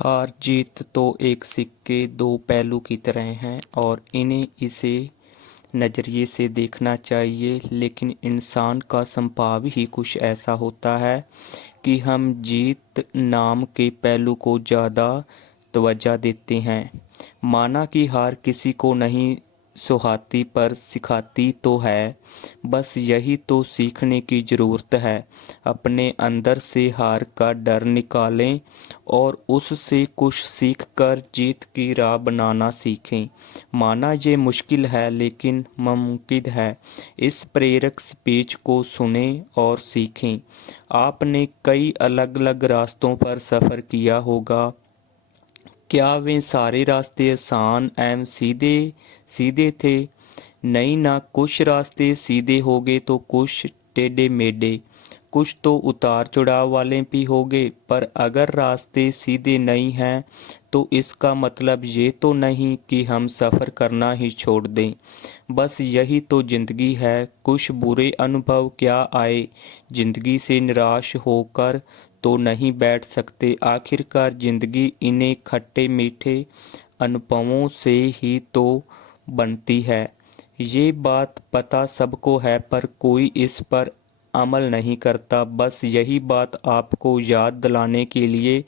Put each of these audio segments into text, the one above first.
हार जीत तो एक सिक्के दो पहलू की तरह हैं और इन्हें इसे नज़रिए से देखना चाहिए। लेकिन इंसान का स्वभाव ही कुछ ऐसा होता है कि हम जीत नाम के पहलू को ज़्यादा तवज्जो देते हैं। माना कि हार किसी को नहीं सुहाती पर सिखाती तो है। बस यही तो सीखने की ज़रूरत है। अपने अंदर से हार का डर निकालें और उससे कुछ सीख कर जीत की राह बनाना सीखें। माना ये मुश्किल है लेकिन मुमकिन है। इस प्रेरक स्पीच को सुने और सीखें। आपने कई अलग अलग रास्तों पर सफ़र किया होगा। क्या वे सारे रास्ते आसान एवं सीधे सीधे थे? नहीं ना, कुछ रास्ते सीधे होंगे तो कुछ टेढ़े मेढ़े, कुछ तो उतार चढ़ाव वाले भी होंगे। पर अगर रास्ते सीधे नहीं हैं तो इसका मतलब ये तो नहीं कि हम सफ़र करना ही छोड़ दें। बस यही तो ज़िंदगी है। कुछ बुरे अनुभव क्या आए, ज़िंदगी से निराश होकर तो नहीं बैठ सकते। आखिरकार ज़िंदगी इन्हें खट्टे मीठे अनुभवों से ही तो बनती है। ये बात पता सबको है पर कोई इस पर अमल नहीं करता। बस यही बात आपको याद दिलाने के लिए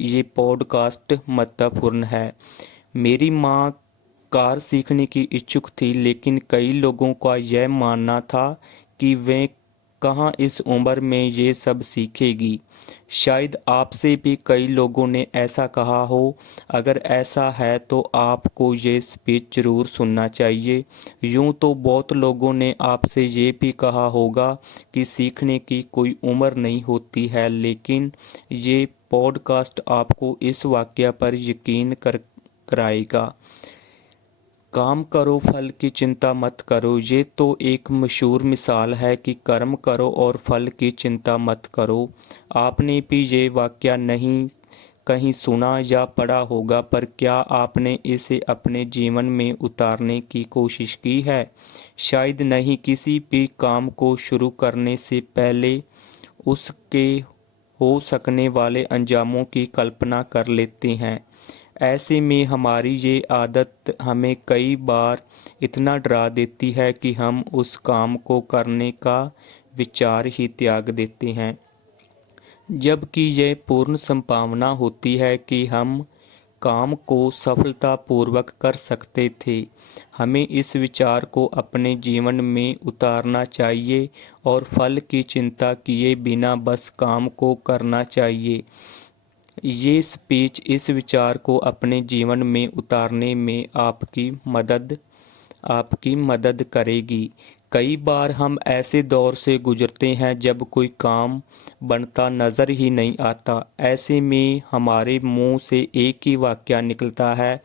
ये पॉडकास्ट महत्वपूर्ण है। मेरी माँ कार सीखने की इच्छुक थी लेकिन कई लोगों का यह मानना था कि वे कहाँ इस उम्र में ये सब सीखेगी। शायद आपसे भी कई लोगों ने ऐसा कहा हो। अगर ऐसा है तो आपको ये स्पीच ज़रूर सुनना चाहिए। यूँ तो बहुत लोगों ने आपसे ये भी कहा होगा कि सीखने की कोई उम्र नहीं होती है, लेकिन ये पॉडकास्ट आपको इस वाक़या पर यकीन कराएगा। काम करो, फल की चिंता मत करो। ये तो एक मशहूर मिसाल है कि कर्म करो और फल की चिंता मत करो। आपने भी ये वाक़या नहीं कहीं सुना या पढ़ा होगा, पर क्या आपने इसे अपने जीवन में उतारने की कोशिश की है? शायद नहीं। किसी भी काम को शुरू करने से पहले उसके हो सकने वाले अंजामों की कल्पना कर लेते हैं। ऐसे में हमारी ये आदत हमें कई बार इतना डरा देती है कि हम उस काम को करने का विचार ही त्याग देते हैं, जबकि यह पूर्ण संभावना होती है कि हम काम को सफलतापूर्वक कर सकते थे। हमें इस विचार को अपने जीवन में उतारना चाहिए और फल की चिंता किए बिना बस काम को करना चाहिए। ये स्पीच इस विचार को अपने जीवन में उतारने में आपकी मदद करेगी। कई बार हम ऐसे दौर से गुजरते हैं जब कोई काम बनता नज़र ही नहीं आता। ऐसे में हमारे मुंह से एक ही वाक्य निकलता है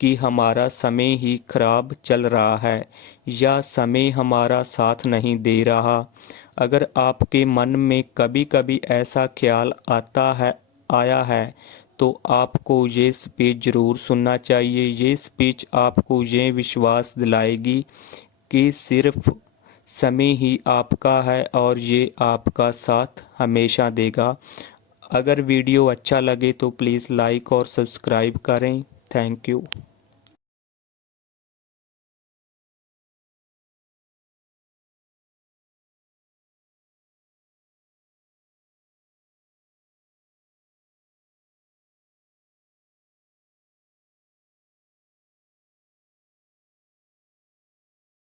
कि हमारा समय ही खराब चल रहा है या समय हमारा साथ नहीं दे रहा। अगर आपके मन में कभी कभी ऐसा ख्याल आया है तो आपको ये स्पीच ज़रूर सुनना चाहिए। ये स्पीच आपको ये विश्वास दिलाएगी कि सिर्फ समय ही आपका है और ये आपका साथ हमेशा देगा। अगर वीडियो अच्छा लगे तो प्लीज़ लाइक और सब्सक्राइब करें। Thank you.